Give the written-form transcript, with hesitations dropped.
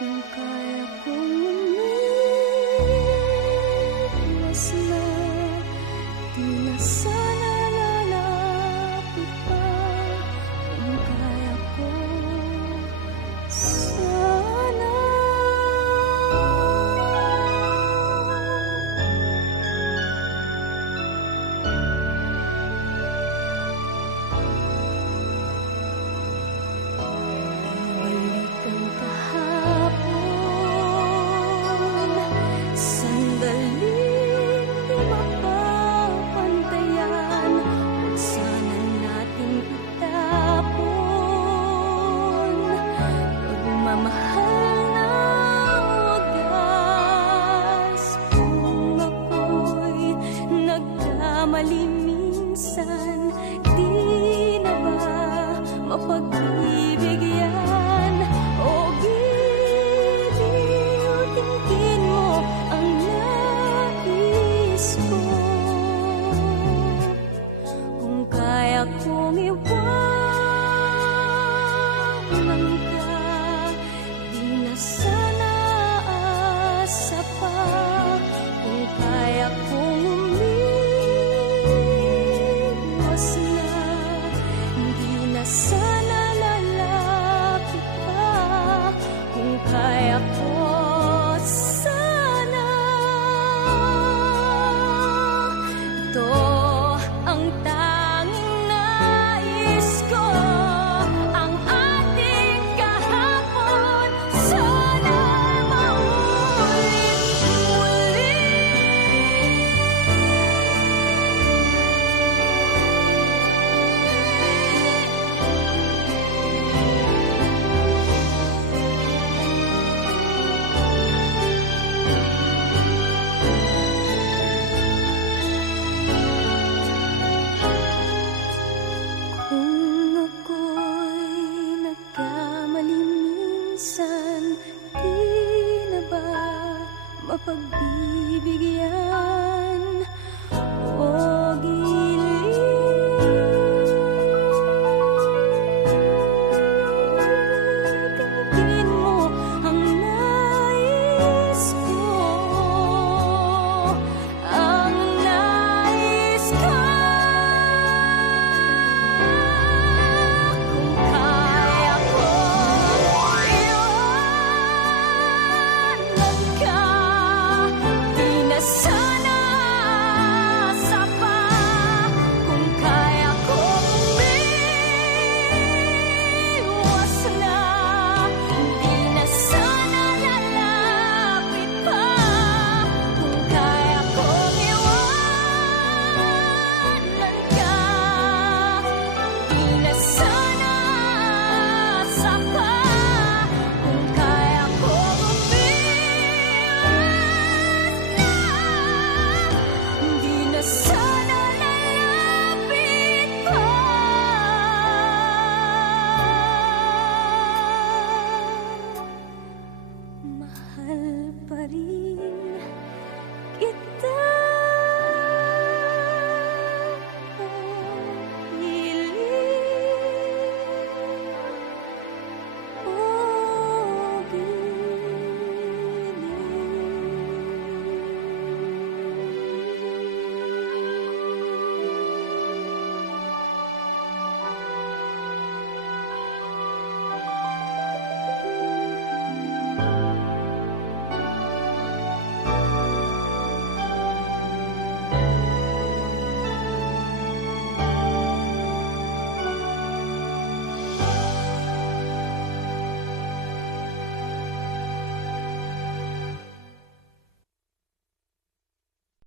Kung kaya kong umiwas na, di na sana lalapit pa. Kung kaya ko, sana. Ibalik ang kahapon, sandaling di mapapantayan. Huwag sana nating itapon pagmamahal na wagas. Kung ako'y nagkamali minsan, di na ba mapagbibigyan? O giliw, tingin mo ang nais ko. Kung kaya kong iwanan ka, di na sana asa pa. Kung kaya kong umiwas na, di na sana lalapit pa. Kung kaya ko, sana. Ito ang tanging nais ko, ang ating kahapon sana maulit muli. Kung ako'y nagkamali minsan, di na ba mapagbibigyan? O tingin mo ang nais ko, ang nais ko. Kung kaya kong iwanan ka, di na sana asa pa. Kung kaya kong umiwas na, di na sana lalapit pa. Kung kaya kong iwanan ka, di na sana asa pa. Kung kaya kong umiwas na, di na sana lalapit pa. Mahal pa rin kita.